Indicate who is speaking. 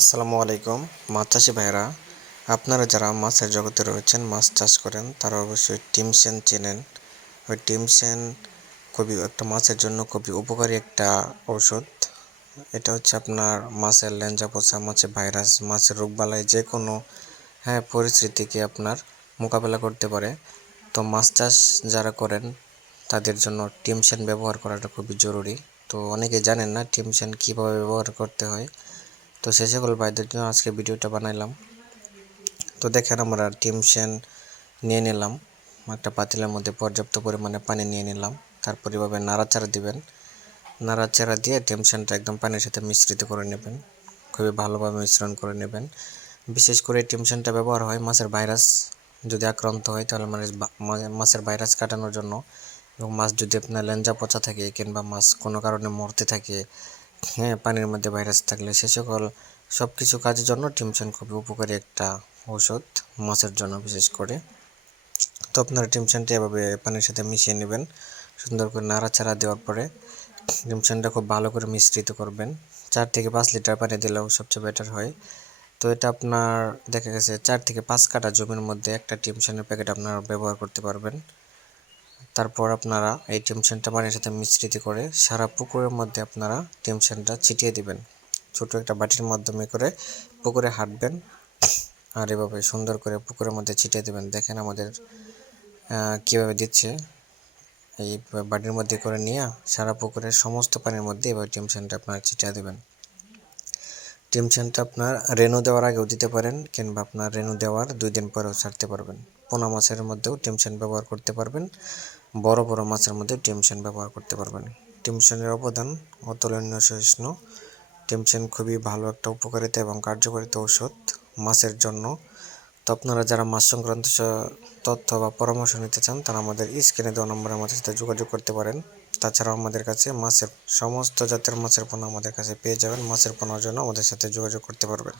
Speaker 1: আসসালামু আলাইকুম, মাছ চাষি ভাইরা আপনারা যারা মাছের জগতে রয়েছেন, মাছ চাষ করেন, তারা অবশ্যই টিমসেন চেনেন। ওই টিমসেন খুবই একটা মাছের জন্য খুবই উপকারী একটা ঔষধ। এটা হচ্ছে আপনার মাছের ল্যাঞ্জা পচা মাছের ভাইরাস, মাছের রোগবালাই যে কোনো হ্যাঁ পরিস্থিতিকে আপনার মোকাবেলা করতে পারে। তো মাছ চাষ যারা করেন, তাদের জন্য টিমসেন ব্যবহার করাটা খুবই জরুরি। তো অনেকে জানেন না টিমসেন কীভাবে ব্যবহার করতে হয়। তো সে সকল ভাইদের জন্য আজকে ভিডিওটা বানাইলাম। তো দেখেন আমরা টিম সেন নিয়ে নিলাম, একটা পাতিলের মধ্যে পর্যাপ্ত পরিমাণে পানি নিয়ে নিলাম। তারপর এভাবে নাড়াচাড়া দিবেন। নাড়াচাড়া দিয়ে টিমসেনটা একদম পানির সাথে মিশ্রিত করে নেবেন। খুবই ভালোভাবে মিশ্রণ করে নেবেন। বিশেষ করে টিমসেনটা ব্যবহার হয় মাছের ভাইরাস যদি আক্রান্ত হয়, তাহলে মানে মাছের ভাইরাস কাটানোর জন্য এবং মাছ যদি আপনার লেঞ্জা পচা থাকে কিংবা মাছ কোনো কারণে মরতে থাকে হ্যাঁ পানির মধ্যে ভাইরাস থাকলে সে সকল সব কিছু কাজের জন্য টিমসেন খুবই উপকারী একটা ঔষধ মাছের জন্য বিশেষ করে। তো আপনারা টিমসেনটা এভাবে পানির সাথে মিশিয়ে নেবেন, সুন্দর করে নাড়াচাড়া দেওয়ার পরে টিমসেনটা খুব ভালো করে মিশ্রিত করবেন। চার থেকে পাঁচ লিটার পানি দিলেও সবচেয়ে বেটার হয়। তো এটা আপনার, দেখা গেছে চার থেকে পাঁচ কাটা জমির মধ্যে একটা টিমসেনের প্যাকেট আপনারা ব্যবহার করতে পারবেন। তারপর আপনারা এই টিমসেনটা পানির সাথে মিশ্রিত করে সারা পুকুরের মধ্যে আপনারা টিমসেনটা ছিটিয়ে দিবেন। ছোট একটা বাটির মাধ্যমে করে পুকুরে হাঁটবেন আর এভাবে সুন্দর করে পুকুরের মধ্যে ছিটিয়ে দেবেন। দেখেন আমাদের কীভাবে দিচ্ছে। এই বাটির মধ্যে করে নিয়ে সারা পুকুরের সমস্ত পানির মধ্যে এবার টিমসেনটা আপনারা ছিটিয়ে দেবেন। টিমসেনটা আপনার রেনু দেওয়ার আগেও দিতে পারেন কিংবা আপনার রেনু দেওয়ার দুই দিন পরেও ছাড়তে পারবেন। পোনা মাছের মধ্যেও টিমসেন ব্যবহার করতে পারবেন, বড় বড় মাছের মধ্যে টিমসেন ব্যবহার করতে পারবেন। টিমসেনের অবদান অতুলনীয় সহিষ্ণু। টিমসেন খুবই ভালো একটা উপকারিতা এবং কার্যকারিতা ঔষধ। মাছের জন্য তো আপনারা যারা মাছ সংক্রান্ত তথ্য বা পরামর্শ নিতে চান, তারা আমাদের স্ক্রিনে দেওয়া নম্বরে আমাদের সাথে যোগাযোগ করতে পারেন। তাছাড়াও আমাদের কাছে মাছের, সমস্ত জাতের মাছের পণ্য আমাদের কাছে পেয়ে যাবেন। মাছের পণ্যের জন্য আমাদের সাথে যোগাযোগ করতে পারবেন।